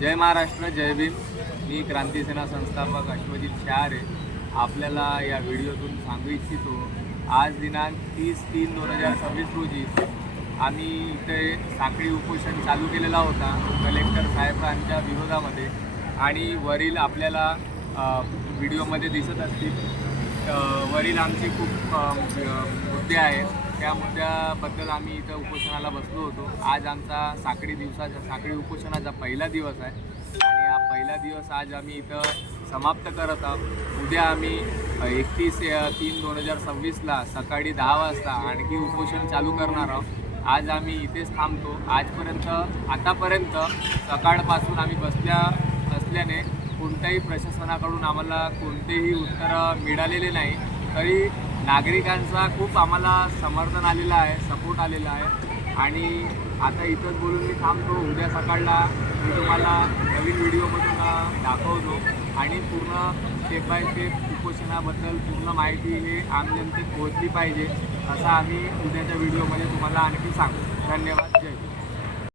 जय महाराष्ट्र, जय भीम. मी क्रांतिसेना संस्थापक अश्वजित शहारे आपल्याला या व्हिडिओतून सांगू इच्छितो. आज दिनांक 30/3/2026 रोजी आम्ही इथे साखळी उपोषण चालू केलेला होता कलेक्टर साहेबांच्या विरोधामध्ये. आणि वरील आपल्याला व्हिडिओमध्ये दिसत असतील वरील आमची खूप मुद्दे आहेत. त्या मुद्द्याबद्दल आम्ही इथं उपोषणाला बसलो होतो. आज आमचा साखळी उपोषणाचा पहिला दिवस आहे आणि हा पहिला दिवस आज आम्ही इथं समाप्त करत आहोत. उद्या आम्ही 31/3/2026ला सकाळी 10 वाजता आणखी उपोषण चालू करणार आहोत. आज आम्ही इथेच थांबतो. आतापर्यंत सकाळपासून आम्ही असल्याने कोणत्याही प्रशासनाकडून आम्हाला कोणतेही उत्तर मिळालेले नाही. तरी नागरिकांचा खूप आम्हाला समर्थन आलेलं आहे, सपोर्ट आलेला आहे. आणि आता इथंच बोलून मी थांबतो. उद्या सकाळला मी तुम्हाला नवीन व्हिडिओमधून दाखवतो आणि पूर्ण स्टेप बाय स्टेप उपोषणाबद्दल पूर्ण माहिती हे आम जनतेत पोहोचली पाहिजे असं आम्ही उद्याच्या व्हिडिओमध्ये तुम्हाला आणखी सांगू. धन्यवाद. जय हिंद.